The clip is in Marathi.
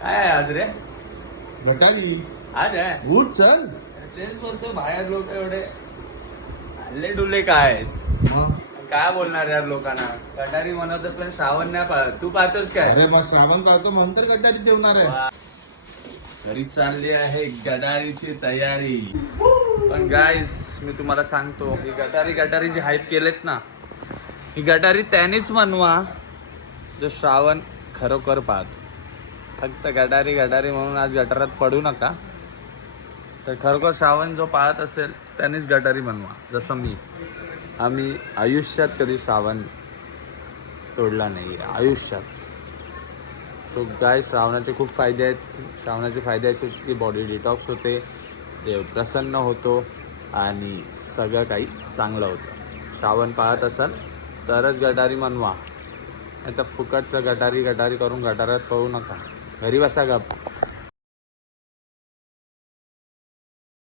काय आहे आज रे? गटारी आज आहे उठ चल. तेच बोलतो, बाहेर लोक एवढे हल्ले डुले काय आहेत? मग काय बोलणार यार लोकांना? गटारी म्हणत असलं श्रावण नाही पाहत, तू पाहतोस काय? अरे मग श्रावण पाहतो म्हणून तर गटारी ठेवणार आहे. वा. घरी चालली आहे गटारीची तयारी. पण गाईस मी तुम्हाला सांगतो, ही गटारी जी हाईप केलेत ना, ही गटारी त्यानेच म्हणवा जो श्रावण खरोखर पाहतो. फक्त गटारी म्हणून आज गटारात पडू नका. तर खरोखर श्रावण जो पाहत असेल त्यानेच गटारी म्हणवा. जसं आम्ही आयुष्यात कधी श्रावण तोडला नाही आयुष्यात. सो गाय, श्रावणाचे खूप फायदे आहेत. श्रावणाचे फायदे असे की बॉडी डिटॉक्स होते, देव प्रसन्न होतो आणि सगळं काही चांगलं होतं. श्रावण पाहत असाल तरच गटारी म्हणवा, नाही तर फुकटचं गटारी करून गटारात पळू नका. घरी बसा गप.